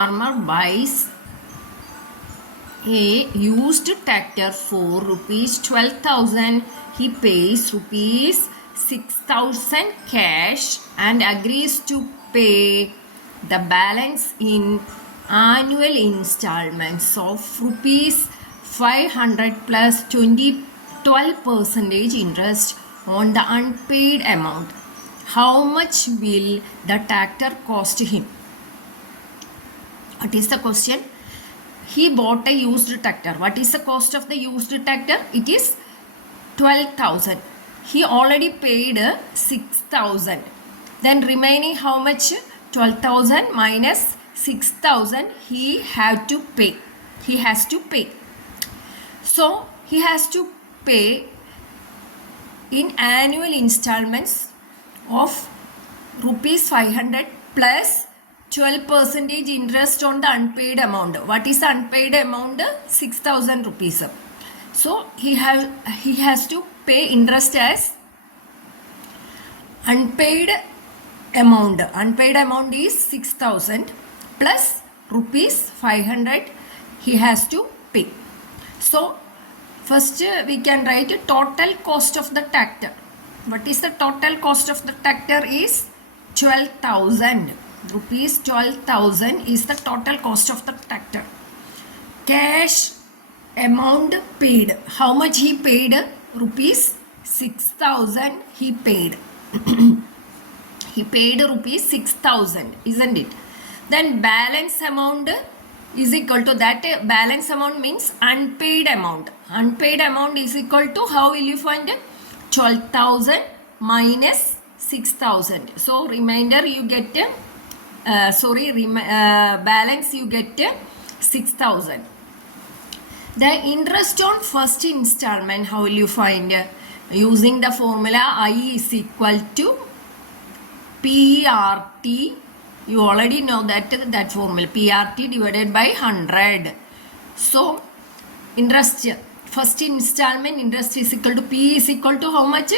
Farmer buys a used tractor for rupees 12,000. He pays rupees 6,000 cash and agrees to pay the balance in annual installments of rupees 500 plus 12% interest on the unpaid amount. How much will the tractor cost him? What is the question? He bought a used tractor. What is the cost of the used tractor? It is 12,000. He already paid 6,000. Then remaining how much? 12,000 minus 6,000 he have to pay. He has to pay. So he has to pay in annual installments of rupees 500 plus 12% interest on the unpaid amount. What is the unpaid amount? 6,000 rupees. So he has to pay interest as unpaid amount. Unpaid amount is 6,000 plus rupees 500 he has to pay. So first we can write total cost of the tractor. What is the total cost of the tractor? Is 12,000. Rupees 12,000 is the total cost of the tractor. Cash amount paid. How much he paid? Rupees 6,000 he paid. He paid rupees 6,000, isn't it? Then balance amount is equal to that. Balance amount means unpaid amount. Unpaid amount is equal to, how will you find? 12,000 minus 6,000. So remainder you get balance you get 6,000. The interest on first installment, how will you find? Using the formula I is equal to PRT. You already know that formula, PRT divided by 100. So interest, first installment interest is equal to P is equal to how much?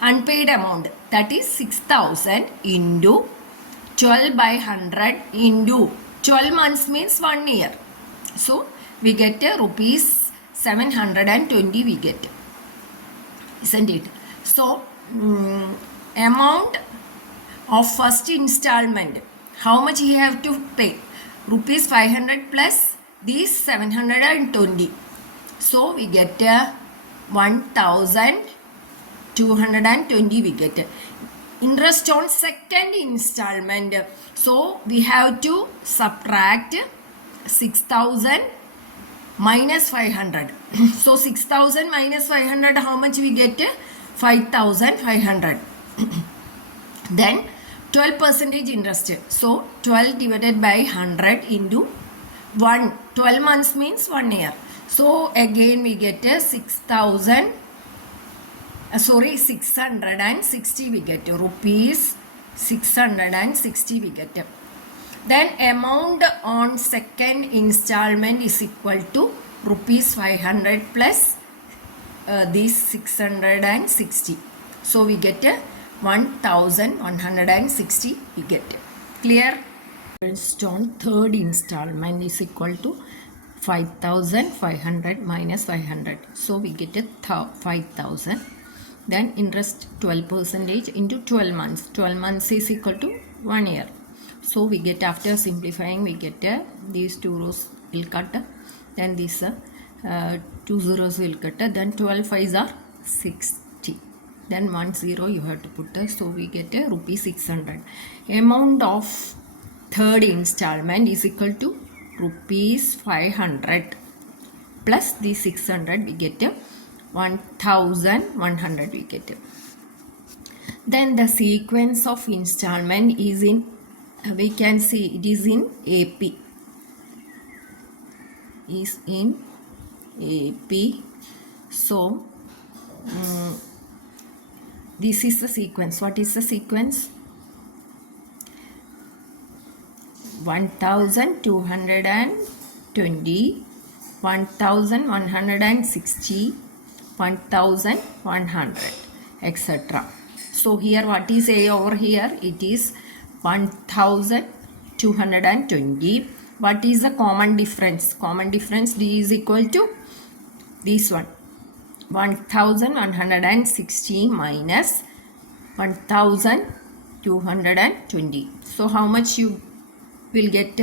Unpaid amount, that is 6,000 into 12 by 100 into 12 months means 1 year. So we get rupees 720 we get, isn't it? So amount of first installment, how much he have to pay? Rupees 500 plus these 720. So we get 1,220 we get. Interest on second installment. So we have to subtract 6,000 minus 500. So 6,000 minus 500, how much we get? 5,500. Then 12% interest. So 12 divided by 100 into 1. 12 months means 1 year. So again we get 660 we get. Rupees 660 we get. Then amount on second installment is equal to rupees 500 plus this 660. So we get 1,160 we get. Clear? Interest on third installment is equal to 5,500 minus 500. So we get 5,000. Then interest 12% into 12 months. 12 months is equal to 1 year. So we get, after simplifying, we get these 2 rows will cut. Then these 2 zeros will cut. Then 12 5s are 60. Then 1 0 you have to put. So we get rupees 600. Amount of third installment is equal to rupees 500 plus the 600 we get 1,100 we get. Then the sequence of installment is in, we can see it is in AP. Is in AP. So this is the sequence. What is the sequence? 1,220, 1,160, 1,100, etc. So here what is A over here? It is 1,220. What is the common difference? Common difference D is equal to this one. 1160 minus 1220. So how much you will get?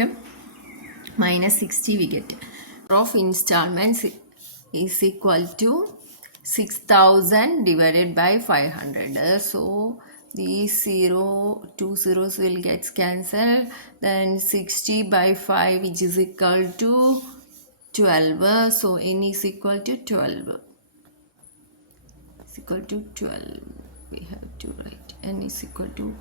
Minus 60 we get. Of installments is equal to 6000 divided by 500. So these two zeros will get cancelled. Then 60 by 5, which is equal to 12. So n is equal to 12. Is equal to 12. We have to write n is equal to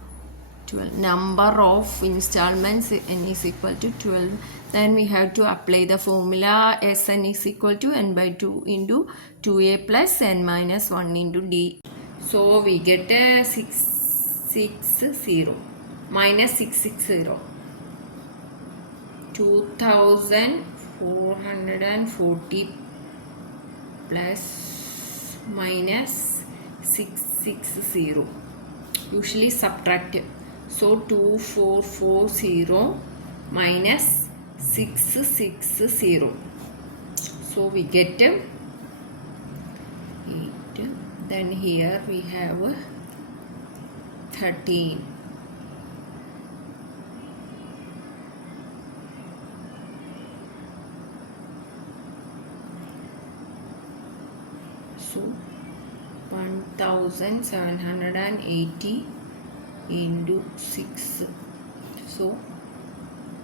12. Number of installments n is equal to 12. Then we have to apply the formula Sn is equal to n by 2 into 2a plus n minus 1 into d. So we get a 660 minus 660. 2440 plus minus 660. Usually subtract. So 2440 minus 660. So we get 8. Then here we have 13. So 1780 into 6. So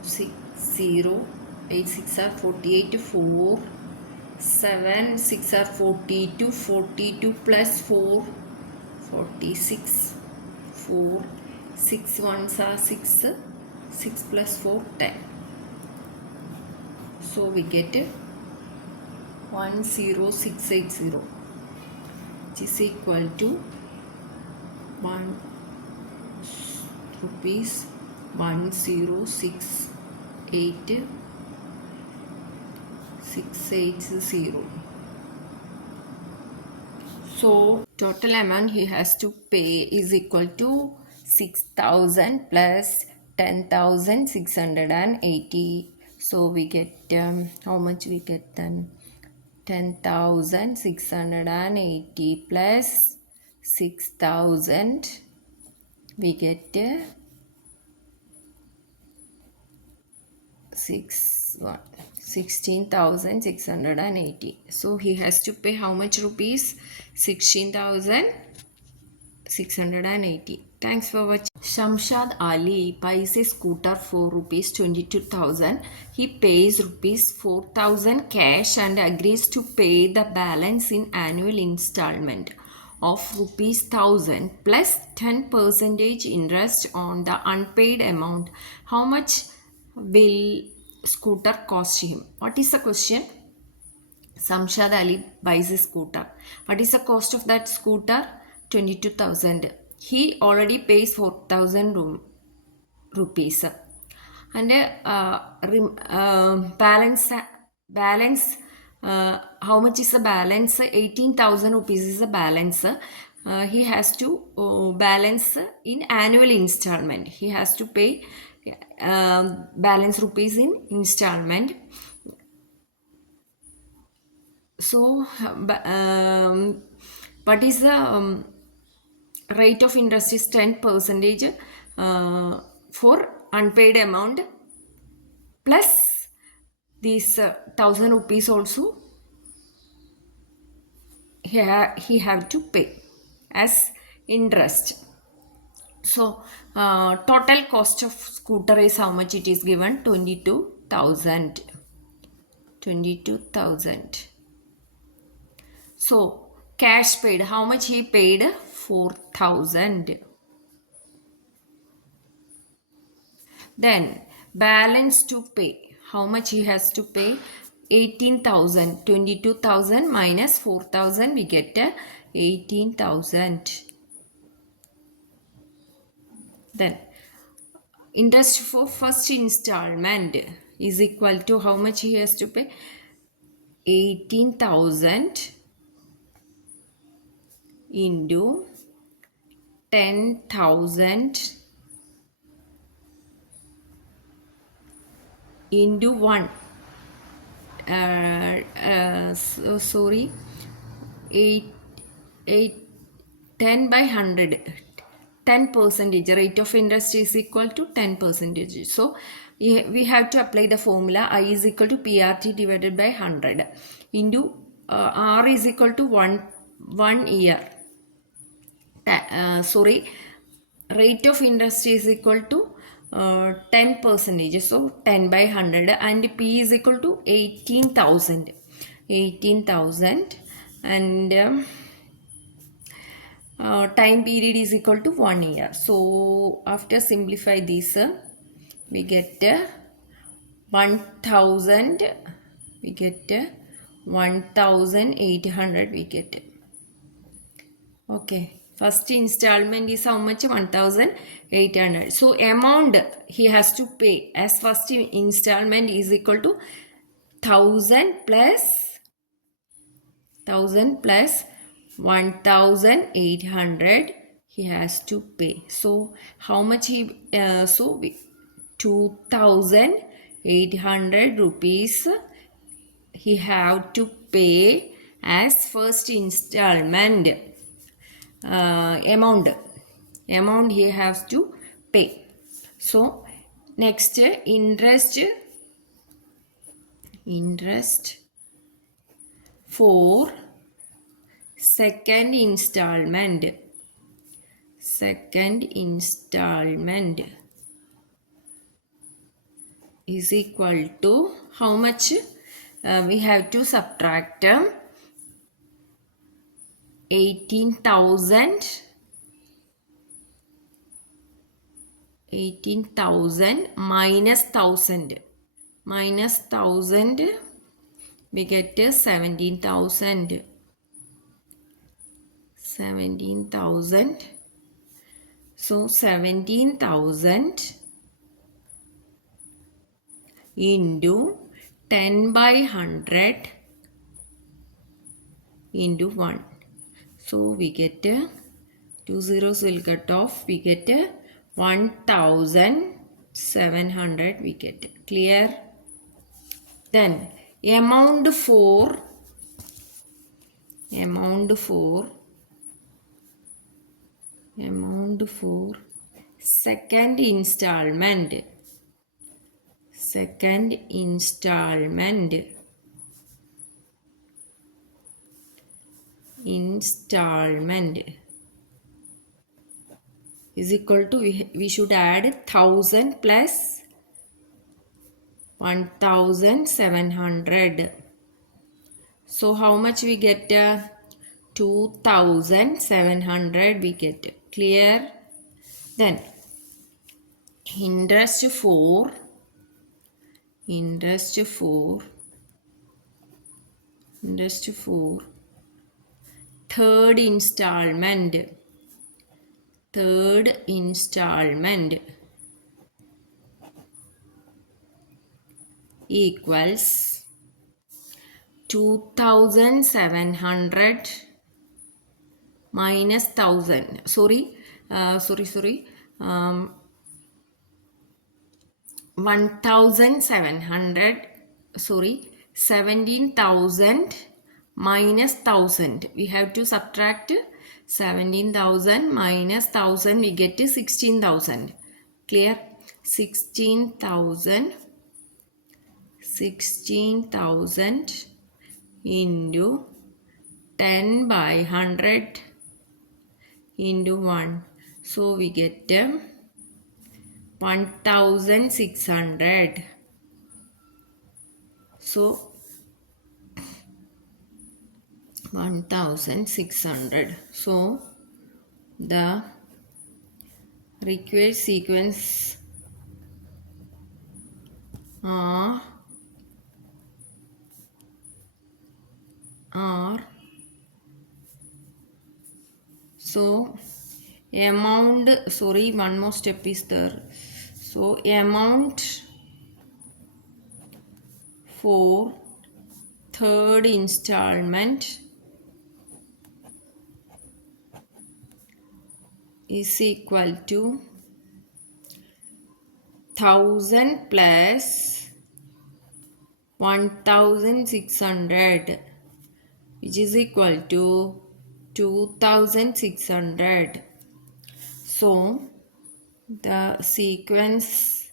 60, 8 6 are 48, 4 7 6 are 42, 42 plus 4 46, 4 6 ones are 6, 6 plus 4 10. So we get 10680, which is equal to 1 rupees 10680. So total amount he has to pay is equal to 6000 plus 10,680. So we get how much we get then? 10,680 plus 6,000, we get 16,680. So he has to pay how much rupees? 16,680. Thanks for watching. Shamshad Ali buys a scooter for rupees 22,000. He pays rupees 4,000 cash and agrees to pay the balance in annual installment of rupees 1,000 plus 10% interest on the unpaid amount. How much will scooter cost him? What is the question? Samshad Ali buys a scooter. What is the cost of that scooter? 22,000. He already pays 4,000 rupees. And balance, how much is the balance? 18,000 rupees is the balance. He has to balance in annual installment. He has to pay balance rupees in installment. So what is the rate of interest is 10% for unpaid amount plus this 1,000 rupees also he have to pay as interest. So total cost of scooter is how much it is given? 22,000. 22,000. So cash paid, how much he paid? 4,000. Then balance to pay, how much he has to pay? 18,000. 22,000 minus 4,000, we get 18,000. Then interest for first installment is equal to how much he has to pay? 18,000 into 10,000 into 1 sorry 8 8 10 by 100, 10 percentage rate of interest is equal to 10 percentage. So we have to apply the formula I is equal to PRT divided by 100 into R is equal to 1 year. Sorry, rate of interest is equal to 10 percentage, so 10 by 100, and P is equal to 18,000 and time period is equal to 1 year. So after simplify this we get 1000, we get 1800, we get. Okay, first installment is how much? 1800. So amount he has to pay as first installment is equal to 1000 plus 1800 he has to pay. So how much he 2800 rupees he have to pay as first installment. Amount he has to pay. So next interest for second installment is equal to how much? We have to subtract 18,000 minus 1000 we get 17,000 so 17,000 into 10 by 100 into 1. So we get 2 zeros will cut off, we get 1700 we get. Clear? Then amount for second installment is equal to, we should add 1000 plus 1700. So how much we get? 2700 we get. Clear? Then interest for third installment equals 2700 minus 1000. Sorry. 1700, 17,000 minus 1000. We have to subtract 17,000 minus 1000, we get 16,000. Clear? 16,000 into 10 by 100 into 1. So we get 1600. So 1600. So the required sequence are so amount, sorry, one more step is there. So amount for third installment is equal to 1000 plus 1600, which is equal to 2600. So the sequence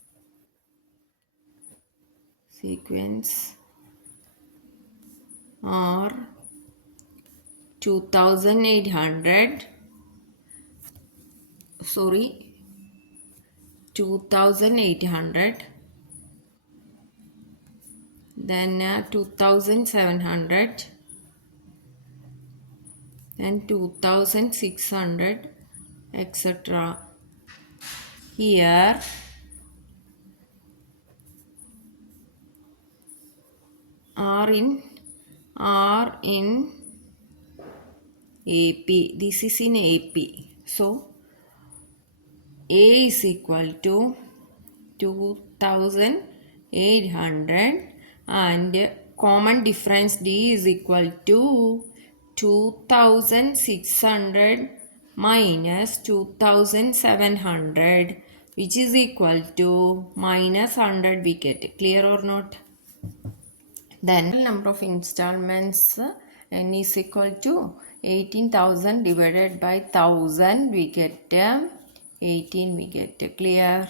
are 2800, 2800, then 2700, then 2600, etc. Here are in AP. This is in AP. So A is equal to 2800 and common difference D is equal to 2600 minus 2700, which is equal to minus 100 we get. Clear or not? Then number of installments n is equal to 18,000 divided by 1000, we get 18, we get. Clear?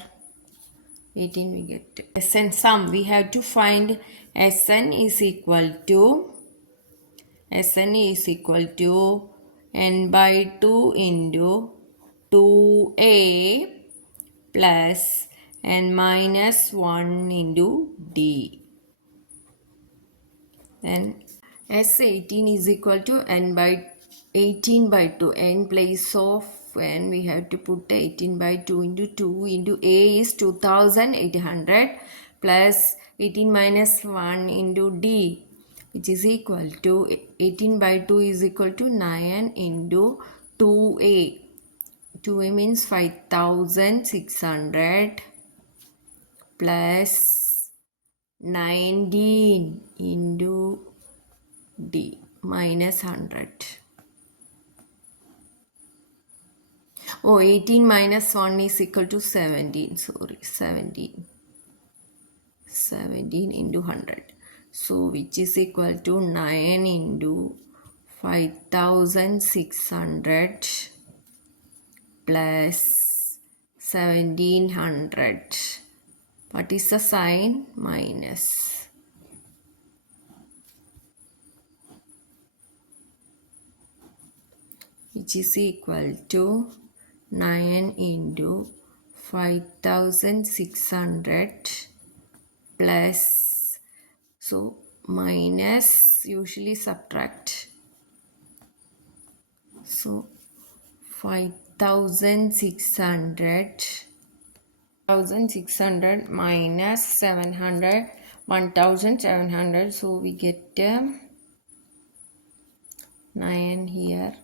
18 we get. Sn sum we have to find. Sn is equal to n by 2 into 2a plus n minus 1 into d. Then S18 is equal to n by 18 by 2. N place of n we have to put 18 by 2 into 2 into A is 2800 plus 18 minus 1 into D, which is equal to 18 by 2 is equal to 9 into 2A. 2A means 5600 plus 19 into D minus 100. Oh, 18 minus 1 is equal to 17. Sorry, 17. 17 into 100. So, which is equal to 9 into 5600 plus 1700. What is the sign? Minus. Which is equal to 9 into 5600 plus, so minus usually subtract, so 5600 minus 700, 1700, so we get 9 here,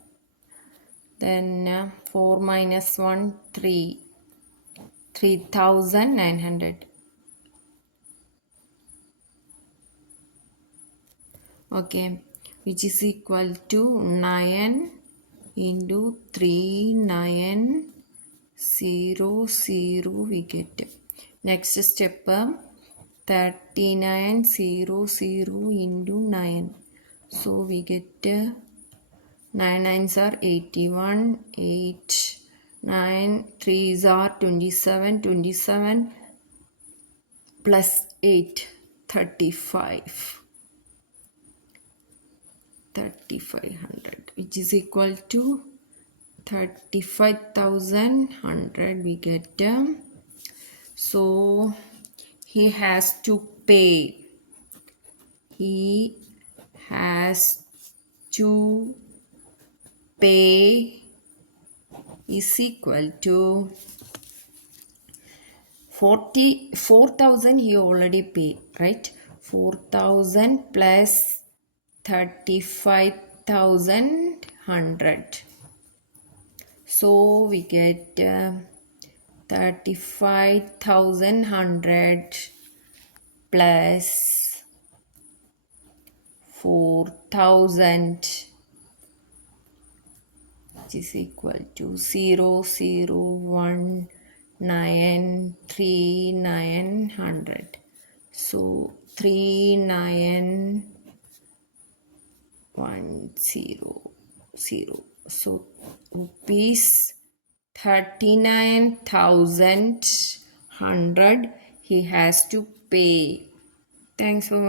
then 4 minus 1 3, 3900. Okay, which is equal to 9 into 3900 we get. Next step 3900 into 9, so we get 9 nines are 81, 8 9 3s are 27, 27 plus 8 35, 3500, which is equal to 35,100 we get. So he has to pay is equal to 4,000 he already paid, right? 4,000 plus 35,100. So we get 35,100 plus 4,000, which is equal to 0,0193900. So 39,100. So rupees 39,100 he has to pay. Thanks for